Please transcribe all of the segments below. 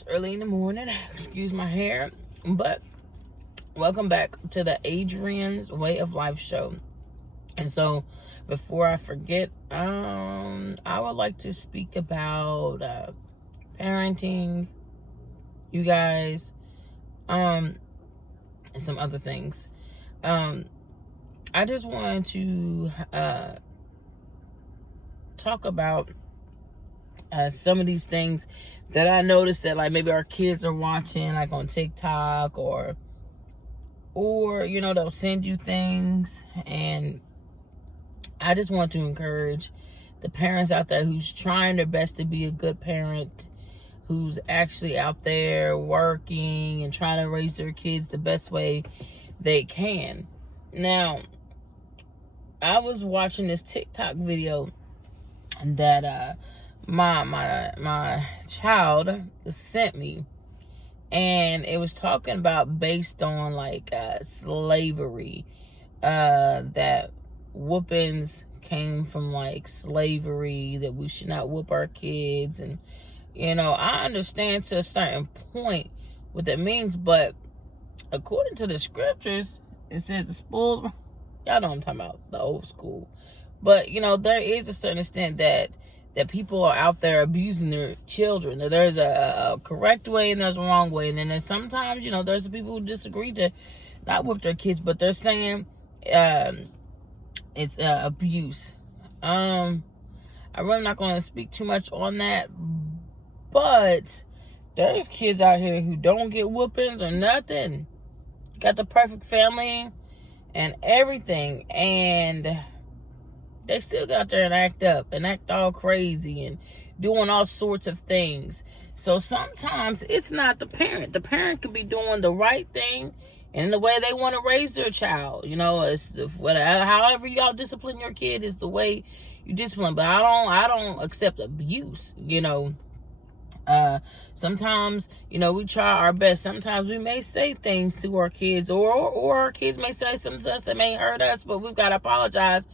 It's early in the morning. Excuse my hair. But welcome back to the Adrian's Way of Life show. And so before I forget, I would like to speak about parenting, you guys, and some other things. I just wanted to talk about some of these things that I noticed that like maybe our kids are watching, like on TikTok or you know, they'll send you things. And I just want to encourage the parents out there who's trying their best to be a good parent, who's actually out there working and trying to raise their kids the best way they can. Now, I was watching this TikTok video that my child sent me, and it was talking about based on like slavery, that whoopings came from like slavery, that we should not whoop our kids. And you know, I understand to a certain point what that means, but according to the scriptures, it says the spoiled, y'all know what I'm talking about, the old school. But you know, there is a certain extent that people are out there abusing their children. There's a correct way and there's a wrong way. And then there's sometimes, you know, there's people who disagree to not whip their kids, but they're saying it's abuse. I'm really not going to speak too much on that, but there's kids out here who don't get whoopings or nothing. Got the perfect family and everything, and they still get out there and act up and act all crazy and doing all sorts of things. So sometimes it's not the parent. The parent could be doing the right thing in the way they want to raise their child. You know, it's however y'all discipline your kid is the way you discipline. But I don't accept abuse. You know, sometimes, you know, we try our best. Sometimes we may say things to our kids, or our kids may say something to us that may hurt us, but we've got to apologize.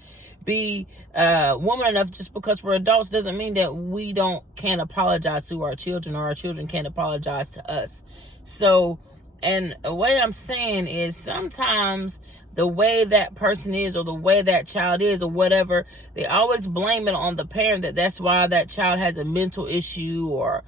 Be woman enough. Just because we're adults doesn't mean that we can't apologize to our children, or our children can't apologize to us. So, and what I'm saying is sometimes the way that person is, or the way that child is, or whatever, they always blame it on the parent, that's why that child has a mental issue or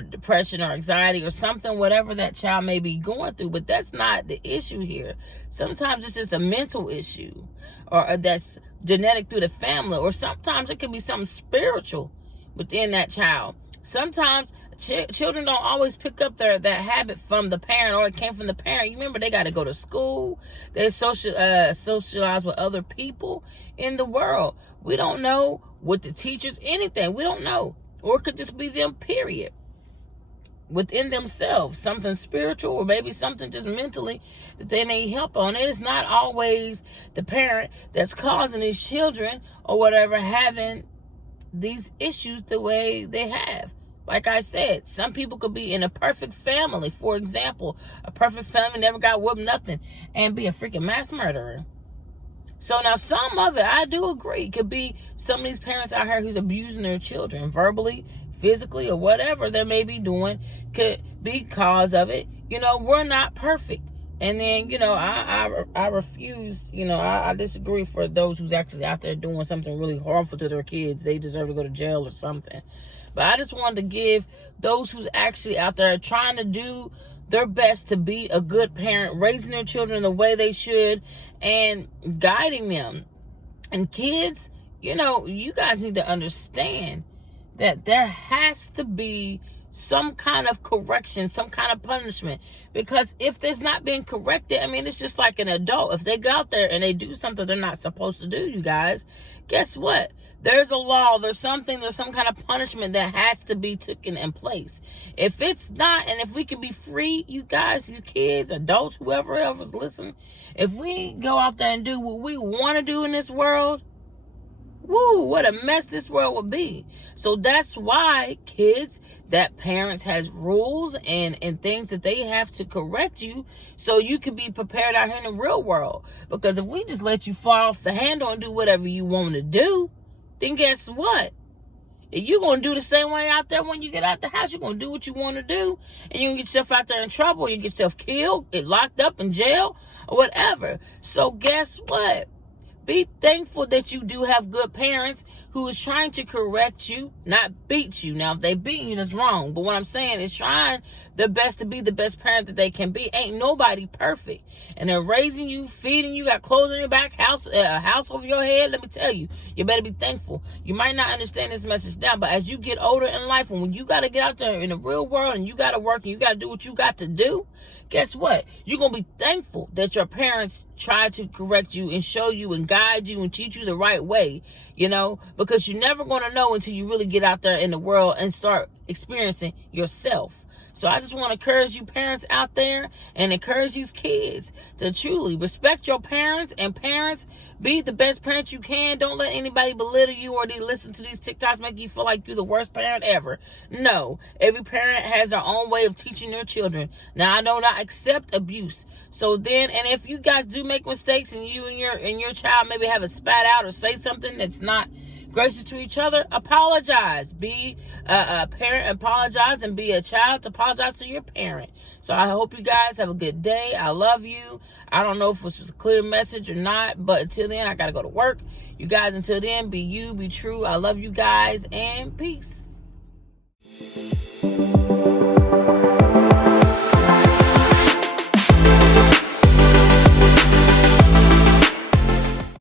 depression or anxiety or something, whatever that child may be going through. But that's not the issue here. Sometimes it's just a mental issue, or that's genetic through the family, or sometimes it could be something spiritual within that child. Sometimes children don't always pick up that habit from the parent, or it came from the parent. You remember, they got to go to school, they socialize with other people in the world. We don't know what the teachers, anything, we don't know. Or it could just be them, period, within themselves, something spiritual, or maybe something just mentally that they need help on. It is not always the parent that's causing these children or whatever having these issues the way they have. Like I said, some people could be in a perfect family. For example, a perfect family, never got whooped, nothing, and be a freaking mass murderer. So now some of it, I do agree, could be some of these parents out here who's abusing their children verbally, physically, or whatever they may be doing, could be cause of it. You know, we're not perfect. And then, you know, I refuse, you know, I disagree for those who's actually out there doing something really harmful to their kids. They deserve to go to jail or something. But I just wanted to give those who's actually out there trying to do their best to be a good parent, raising their children the way they should, and guiding them. And kids, you know, you guys need to understand that there has to be some kind of correction, some kind of punishment. Because if there's not being corrected, I mean, it's just like an adult. If they go out there and they do something they're not supposed to do, you guys, guess what? There's a law, there's some kind of punishment that has to be taken in place. If it's not, and if we can be free, you guys, you kids, adults, whoever else is listening, if we go out there and do what we want to do in this world, woo, what a mess this world would be. So that's why, kids, that parents has rules and things that they have to correct you so you can be prepared out here in the real world. Because if we just let you fall off the handle and do whatever you want to do, then guess what? You're going to do the same way out there when you get out the house. You're going to do what you want to do, and you're going to get yourself out there in trouble. You get yourself killed, get locked up in jail, or whatever. So guess what? Be thankful that you do have good parents who is trying to correct you, not beat you. Now, if they beat you, that's wrong. But what I'm saying is trying their best to be the best parent that they can be. Ain't nobody perfect. And they're raising you, feeding you, got clothes on your back, a house over your head. Let me tell you, you better be thankful. You might not understand this message now, but as you get older in life, and when you got to get out there in the real world and you got to work and you got to do what you got to do, guess what? You're going to be thankful that your parents try to correct you and show you and guide you and teach you the right way, because you're never going to know until you really get out there in the world and start experiencing yourself. So I just want to encourage you parents out there and encourage these kids to truly respect your parents, and parents, be the best parent you can. Don't let anybody belittle you or they listen to these TikToks make you feel like you're the worst parent ever. No, every parent has their own way of teaching their children. Now, I do not accept abuse. So then, and if you guys do make mistakes and you and your child maybe have a spat out or say something that's not gracious to each other, apologize. Be a parent, apologize, and be a child to apologize to your parent. So I hope you guys have a good day. I love you. I don't know if this was a clear message or not, but until then, I got to go to work. You guys, until then, be you, be true. I love you guys, and peace.